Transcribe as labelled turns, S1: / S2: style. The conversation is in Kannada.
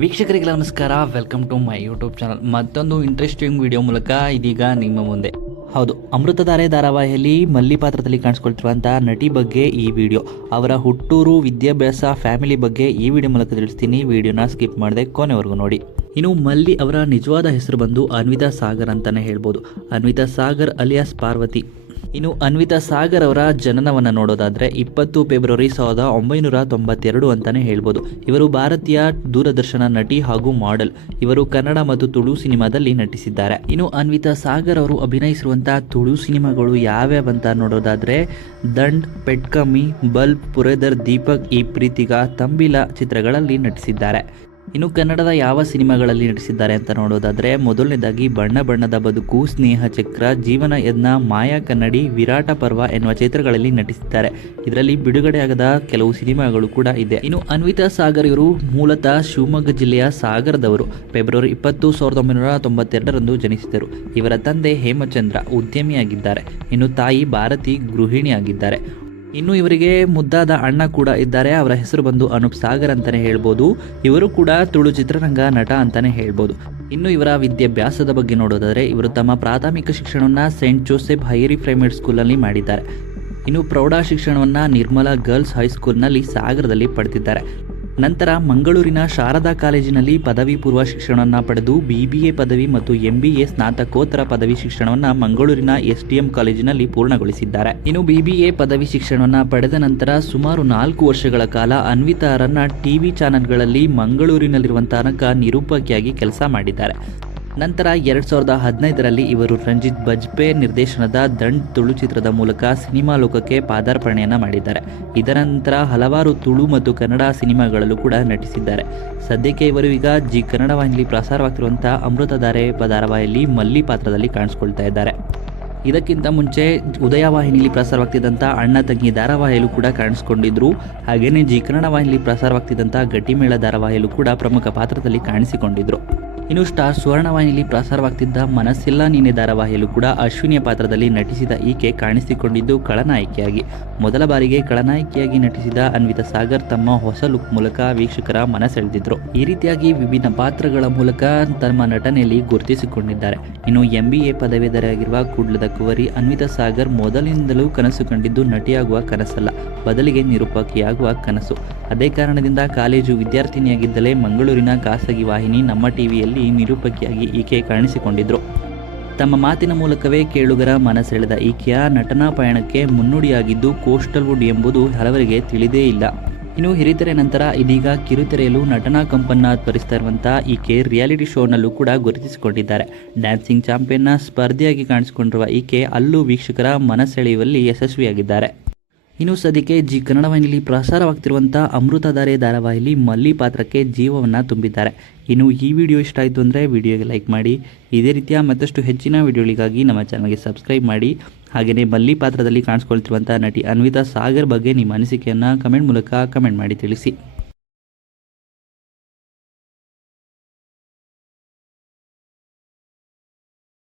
S1: ವೀಕ್ಷಕರಿಗೆ ನಮಸ್ಕಾರ. Welcome to my YouTube channel ಮತ್ತೊಂದು ಇಂಟ್ರೆಸ್ಟಿಂಗ್ ವಿಡಿಯೋ ಮೂಲಕ ಇದೀಗ ನಿಮ್ಮ ಮುಂದೆ. ಹೌದು ಅಮೃತಧಾರೆ ಧಾರಾವಾಹಿಯಲ್ಲಿ ಮಲ್ಲಿ ಪಾತ್ರದಲ್ಲಿ ಕಾಣಿಸ್ಕೊಳ್ತಿರುವಂತಹ ನಟಿ ಬಗ್ಗೆ ಈ ವಿಡಿಯೋ ಅವರ ಹುಟ್ಟೂರು ವಿದ್ಯಾಭ್ಯಾಸ ಫ್ಯಾಮಿಲಿ ಬಗ್ಗೆ ಈ ವಿಡಿಯೋ ಮೂಲಕ ತಿಳಿಸ್ತೀನಿ. ವಿಡಿಯೋನ ಸ್ಕಿಪ್ ಮಾಡದೆ ಕೊನೆವರೆಗೂ ನೋಡಿ. ಇನ್ನು ಮಲ್ಲಿ ಅವರ ನಿಜವಾದ ಹೆಸರು ಬಂದು ಅನ್ವಿತಾ ಸಾಗರ್ ಅಂತಾನೆ ಹೇಳ್ಬೋದು. ಅನ್ವಿತಾ ಸಾಗರ್ ಅಲಿಯಾಸ್ ಪಾರ್ವತಿ. ಇನ್ನು ಅನ್ವಿತಾ ಸಾಗರ್ ಅವರ ಜನನವನ್ನು ನೋಡೋದಾದ್ರೆ ಇಪ್ಪತ್ತು ಫೆಬ್ರವರಿ ಸಾವಿರದ ಒಂಬೈನೂರ ತೊಂಬತ್ತೆರಡು ಅಂತಲೇ ಹೇಳ್ಬೋದು. ಇವರು ಭಾರತೀಯ ದೂರದರ್ಶನ ನಟಿ ಹಾಗೂ ಮಾಡೆಲ್. ಇವರು ಕನ್ನಡ ಮತ್ತು ತುಳು ಸಿನಿಮಾದಲ್ಲಿ ನಟಿಸಿದ್ದಾರೆ. ಇನ್ನು ಅನ್ವಿತಾ ಸಾಗರ್ ಅವರು ಅಭಿನಯಿಸಿರುವಂತಹ ತುಳು ಸಿನಿಮಾಗಳು ಯಾವ್ಯಾವಂತ ನೋಡೋದಾದ್ರೆ ದಂಡ್, ಪೆಟ್ಕಮ್ಮಿ, ಬಲ್ಬ್, ಪುರೇದರ್, ದೀಪಕ್ ಈ ಪ್ರೀತಿಗ ತಂಬಿಲ ಚಿತ್ರಗಳಲ್ಲಿ ನಟಿಸಿದ್ದಾರೆ. ಇನ್ನು ಕನ್ನಡದ ಯಾವ ಸಿನಿಮಾಗಳಲ್ಲಿ ನಟಿಸಿದ್ದಾರೆ ಅಂತ ನೋಡೋದಾದ್ರೆ ಮೊದಲನೇದಾಗಿ ಬಣ್ಣ ಬಣ್ಣದ ಬದುಕು, ಸ್ನೇಹ ಚಕ್ರ, ಜೀವನ ಯಜ್ಞ ಮಾಯಾ ಕನ್ನಡಿ, ವಿರಾಟ ಪರ್ವ ಎನ್ನುವ ಚಿತ್ರಗಳಲ್ಲಿ ನಟಿಸಿದ್ದಾರೆ. ಇದರಲ್ಲಿ ಬಿಡುಗಡೆಯಾಗದ ಕೆಲವು ಸಿನಿಮಾಗಳು ಕೂಡ ಇದೆ. ಇನ್ನು ಅನ್ವಿತಾ ಸಾಗರ್ ಇವರು ಮೂಲತಃ ಶಿವಮೊಗ್ಗ ಜಿಲ್ಲೆಯ ಸಾಗರದವರು. ಫೆಬ್ರವರಿ ಇಪ್ಪತ್ತು, ಸಾವಿರದ ಒಂಬೈನೂರ ತೊಂಬತ್ತೆರಡರಂದು ಜನಿಸಿದರು ಇವರ ತಂದೆ ಹೇಮಚಂದ್ರ ಉದ್ಯಮಿಯಾಗಿದ್ದಾರೆ. ಇನ್ನು ತಾಯಿ ಭಾರತಿ ಗೃಹಿಣಿಯಾಗಿದ್ದಾರೆ. ಇನ್ನು ಇವರಿಗೆ ಮುದ್ದಾದ ಅಣ್ಣ ಕೂಡ ಇದ್ದಾರೆ. ಅವರ ಹೆಸರು ಬಂದು ಅನೂಪ್ ಸಾಗರ್ ಅಂತಾನೆ ಹೇಳ್ಬೋದು. ಇವರು ಕೂಡ ತುಳು ಚಿತ್ರರಂಗ ನಟ ಅಂತಾನೆ ಹೇಳ್ಬೋದು. ಇನ್ನು ಇವರ ವಿದ್ಯಾಭ್ಯಾಸದ ಬಗ್ಗೆ ನೋಡೋದಾದರೆ, ಇವರು ತಮ್ಮ ಪ್ರಾಥಮಿಕ ಶಿಕ್ಷಣವನ್ನು ಸೇಂಟ್ ಜೋಸೆಫ್ ಹೈರಿ ಪ್ರೈಮರಿ ಸ್ಕೂಲಲ್ಲಿ ಮಾಡಿದ್ದಾರೆ. ಇನ್ನು ಪ್ರೌಢ ಶಿಕ್ಷಣವನ್ನು ನಿರ್ಮಲಾ ಗರ್ಲ್ಸ್ ಹೈಸ್ಕೂಲ್ನಲ್ಲಿ ಸಾಗರದಲ್ಲಿ ಪಡೆದಿದ್ದಾರೆ ನಂತರ ಮಂಗಳೂರಿನ ಶಾರದಾ ಕಾಲೇಜಿನಲ್ಲಿ ಪದವಿ ಪೂರ್ವ ಶಿಕ್ಷಣವನ್ನು ಪಡೆದು ಬಿ ಬಿ ಎ ಪದವಿ ಮತ್ತು ಎಂಬಿಎ ಸ್ನಾತಕೋತ್ತರ ಪದವಿ ಶಿಕ್ಷಣವನ್ನು ಮಂಗಳೂರಿನ ಎಸ್ ಡಿ ಎಂ ಕಾಲೇಜಿನಲ್ಲಿ ಪೂರ್ಣಗೊಳಿಸಿದ್ದಾರೆ. ಇನ್ನು ಬಿ ಬಿ ಎ ಪದವಿ ಶಿಕ್ಷಣವನ್ನು ಪಡೆದ ನಂತರ ಸುಮಾರು ನಾಲ್ಕು ವರ್ಷಗಳ ಕಾಲ ಅನ್ವಿತಾರನ್ನ ಟಿವಿ ಚಾನೆಲ್ಗಳಲ್ಲಿ ಮಂಗಳೂರಿನಲ್ಲಿರುವಂತಹ ನಿರೂಪಕಿಯಾಗಿ ಕೆಲಸ ಮಾಡಿದ್ದಾರೆ. ನಂತರ ಎರಡು ಸಾವಿರದ ಹದಿನೈದರಲ್ಲಿ ಇವರು ರಂಜಿತ್ ಬಜ್ಪೆ ನಿರ್ದೇಶನದ ದಂಡ್ ತುಳು ಚಿತ್ರದ ಮೂಲಕ ಸಿನಿಮಾ ಲೋಕಕ್ಕೆ ಪಾದಾರ್ಪಣೆಯನ್ನು ಮಾಡಿದ್ದಾರೆ. ಇದರ ನಂತರ ಹಲವಾರು ತುಳು ಮತ್ತು ಕನ್ನಡ ಸಿನಿಮಾಗಳಲ್ಲೂ ಕೂಡ ನಟಿಸಿದ್ದಾರೆ. ಸದ್ಯಕ್ಕೆ ಇವರು ಈಗ ಜಿ ಕನ್ನಡ ವಾಹಿನಿಯಲ್ಲಿ ಪ್ರಸಾರವಾಗ್ತಿರುವಂತಹ ಅಮೃತಧಾರೆ ಧಾರಾವಾಹಿಯಲ್ಲಿ ಮಲ್ಲಿ ಪಾತ್ರದಲ್ಲಿ ಕಾಣಿಸ್ಕೊಳ್ತಾ ಇದ್ದಾರೆ. ಇದಕ್ಕಿಂತ ಮುಂಚೆ ಉದಯ ವಾಹಿನಿಯಲ್ಲಿ ಪ್ರಸಾರವಾಗ್ತಿದ್ದಂಥ ಅಣ್ಣ ತಂಗಿ ಧಾರಾವಾಹಿಯಲ್ಲೂ ಕೂಡ ಕಾಣಿಸ್ಕೊಂಡಿದ್ರು. ಹಾಗೆಯೇ ಜಿ ಕನ್ನಡ ವಾಹಿನಿಯಲ್ಲಿ ಪ್ರಸಾರವಾಗ್ತಿದ್ದಂಥ ಗಟ್ಟಿಮೇಳ ಧಾರಾವಾಹಿಯಲ್ಲೂ ಕೂಡ ಪ್ರಮುಖ ಪಾತ್ರದಲ್ಲಿ ಕಾಣಿಸಿಕೊಂಡಿದ್ರು. ಇನ್ನು ಸ್ಟಾರ್ ಸುವರ್ಣವಾಹಿನಿಯಲ್ಲಿ ಪ್ರಸಾರವಾಗ್ತಿದ್ದ ಮನಸ್ಸಿಲ್ಲ ನೀನೆ ಧಾರಾವಾಹಿಯಲ್ಲೂ ಕೂಡ ಅಶ್ವಿನಿಯ ಪಾತ್ರದಲ್ಲಿ ನಟಿಸಿದ ಈಕೆ ಕಾಣಿಸಿಕೊಂಡಿದ್ದು ಖಳನಾಯಕಿಯಾಗಿ. ಮೊದಲ ಬಾರಿಗೆ ಖಳನಾಯಕಿಯಾಗಿ ನಟಿಸಿದ ಅನ್ವಿತಾ ಸಾಗರ್ ತಮ್ಮ ಹೊಸ ಲುಕ್ ಮೂಲಕ ವೀಕ್ಷಕರ ಮನಸೆಳೆದಿದ್ರು ಈ ರೀತಿಯಾಗಿ ವಿಭಿನ್ನ ಪಾತ್ರಗಳ ಮೂಲಕ ತಮ್ಮ ನಟನೆಯಲ್ಲಿ ಗುರುತಿಸಿಕೊಂಡಿದ್ದಾರೆ. ಇನ್ನು ಎಂ ಬಿ ಎ ಪದವೀಧರಾಗಿರುವ ಕೂಡ್ಲದ ಕುವರಿ ಅನ್ವಿತಾ ಸಾಗರ್ ಮೊದಲಿನಿಂದಲೂ ಕನಸು ಕಂಡಿದ್ದು ನಟಿಯಾಗುವ ಕನಸಲ್ಲ, ಬದಲಿಗೆ ನಿರೂಪಕಿಯಾಗುವ ಕನಸು. ಅದೇ ಕಾರಣದಿಂದ ಕಾಲೇಜು ವಿದ್ಯಾರ್ಥಿನಿಯಾಗಿದ್ದಲೇ ಮಂಗಳೂರಿನ ಖಾಸಗಿ ವಾಹಿನಿ ನಮ್ಮ ಟಿವಿಯಲ್ಲಿ ನಿರೂಪಕಿಯಾಗಿ ಈಕೆ ಕಾಣಿಸಿಕೊಂಡಿದ್ರು. ತಮ್ಮ ಮಾತಿನ ಮೂಲಕವೇ ಕೇಳುಗರ ಮನಸೆಳೆದ ಈಕೆಯ ನಟನಾ ಪಯಣಕ್ಕೆ ಮುನ್ನುಡಿಯಾಗಿದ್ದು ಕೋಸ್ಟಲ್ ವುಡ್ ಎಂಬುದು ಹಲವರಿಗೆ ತಿಳಿದೇ ಇಲ್ಲ. ಇನ್ನು ಹಿರಿತೆರೆ ನಂತರ ಇದೀಗ ಕಿರುತೆರೆಯಲು ನಟನಾ ಕಂಪನ್ನ ತೋರಿಸ್ತಾ ಈಕೆ ರಿಯಾಲಿಟಿ ಶೋನಲ್ಲೂ ಕೂಡ ಗುರುತಿಸಿಕೊಂಡಿದ್ದಾರೆ. ಡ್ಯಾನ್ಸಿಂಗ್ ಚಾಂಪಿಯನ್ನ ಸ್ಪರ್ಧೆಯಾಗಿ ಕಾಣಿಸಿಕೊಂಡಿರುವ ಈಕೆ ಅಲ್ಲೂ ವೀಕ್ಷಕರ ಮನಸೆಳೆಯುವಲ್ಲಿ ಯಶಸ್ವಿಯಾಗಿದ್ದಾರೆ. ಇನ್ನು ಸದ್ಯಕ್ಕೆ ಜಿ ಕನ್ನಡ ವಾಹಿನಿಯಲ್ಲಿ ಪ್ರಸಾರವಾಗ್ತಿರುವಂಥ ಅಮೃತಧಾರೆ ಧಾರಾವಾಹಿಲಿ ಮಲ್ಲಿ ಪಾತ್ರಕ್ಕೆ ಜೀವವನ್ನು ತುಂಬಿದ್ದಾರೆ. ಇನ್ನು ಈ ವಿಡಿಯೋ ಇಷ್ಟ ಆಯಿತು ಅಂದರೆ ವಿಡಿಯೋಗೆ ಲೈಕ್ ಮಾಡಿ. ಇದೇ ರೀತಿಯ ಮತ್ತಷ್ಟು ಹೆಚ್ಚಿನ ವಿಡಿಯೋಗಳಿಗಾಗಿ ನಮ್ಮ ಚಾನಲ್ಗೆ ಸಬ್ಸ್ಕ್ರೈಬ್ ಮಾಡಿ. ಹಾಗೆಯೇ ಮಲ್ಲಿ ಪಾತ್ರದಲ್ಲಿ ಕಾಣಿಸ್ಕೊಳ್ತಿರುವಂಥ ನಟಿ ಅನ್ವಿತಾ ಸಾಗರ್ ಬಗ್ಗೆ ನಿಮ್ಮ ಅನಿಸಿಕೆಯನ್ನು ಕಮೆಂಟ್ ಮೂಲಕ ಕಮೆಂಟ್ ಮಾಡಿ ತಿಳಿಸಿ.